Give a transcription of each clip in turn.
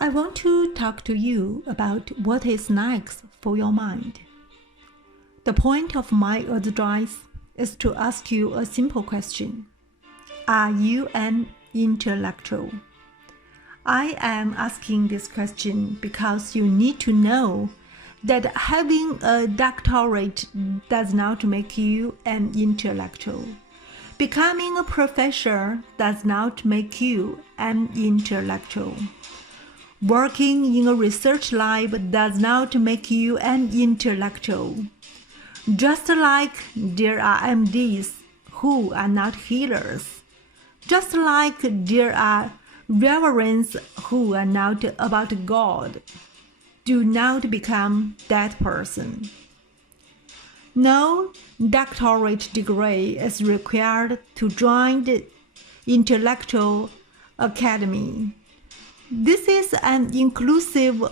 I want to talk to you about what is next for your mind. The point of my advice is to ask you a simple question. Are you an intellectual? I am asking this question because you need to know that having a doctorate does not make you an intellectual. Becoming a professor does not make you an intellectual. Working in a research lab does not make you an intellectual. Just like there are MDs who are not healers. Just like there are reverends who are not about God. Do not become that person. No doctorate degree is required to join the intellectual academy. This is an inclusive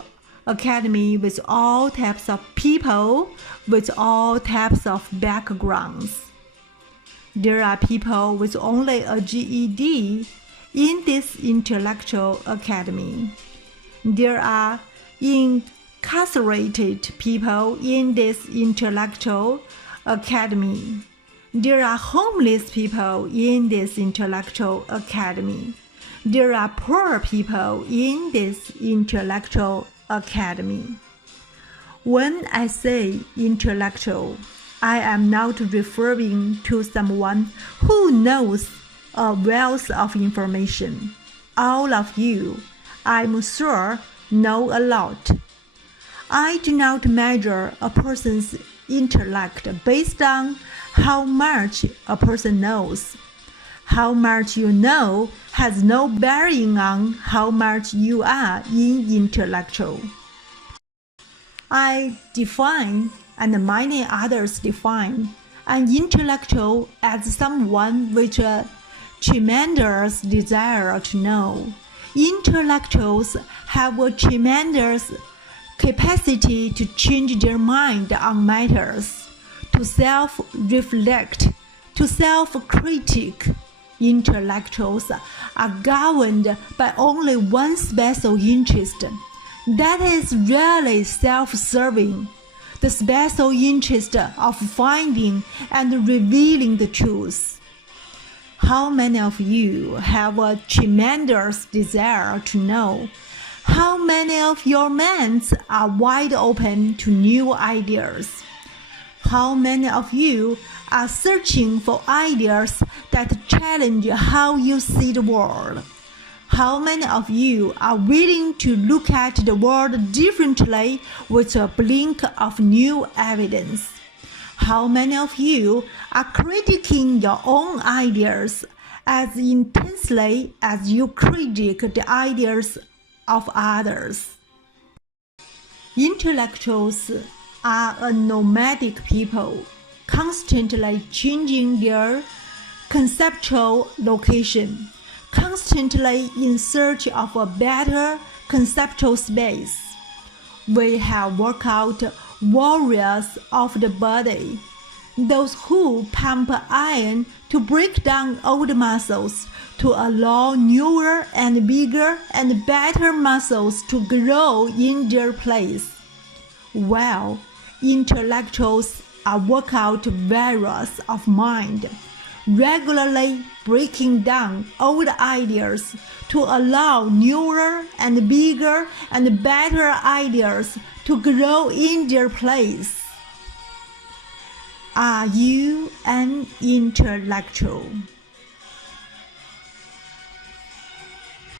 academy with all types of people, with all types of backgrounds. There are people with only a GED in this intellectual academy. There are incarcerated people in this intellectual academy. There are homeless people in this intellectual academy. There are poor people in this intellectual academy. When I say intellectual, I am not referring to someone who knows a wealth of information. All of you, I'm sure, know a lot. I do not measure a person's intellect based on how much a person knows. How much you know has no bearing on how much you are intellectual. I define, and many others define, an intellectual as someone with a tremendous desire to know. Intellectuals have a tremendous capacity to change their mind on matters, to self-reflect, to self-critique. Intellectuals are governed by only one special interest. That is really self-serving, the special interest of finding and revealing the truth. How many of you have a tremendous desire to know? How many of your minds are wide open to new ideas? How many of you are searching for ideas that challenge how you see the world? How many of you are willing to look at the world differently with a blink of new evidence? How many of you are critiquing your own ideas as intensely as you critique the ideas of others? Intellectuals are a nomadic people, constantly changing their conceptual location, constantly in search of a better conceptual space. We have workout warriors of the body, those who pump iron to break down old muscles to allow newer and bigger and better muscles to grow in their place. Well, intellectuals are workout warriors of mind, regularly breaking down old ideas to allow newer and bigger and better ideas to grow in their place. Are you an intellectual?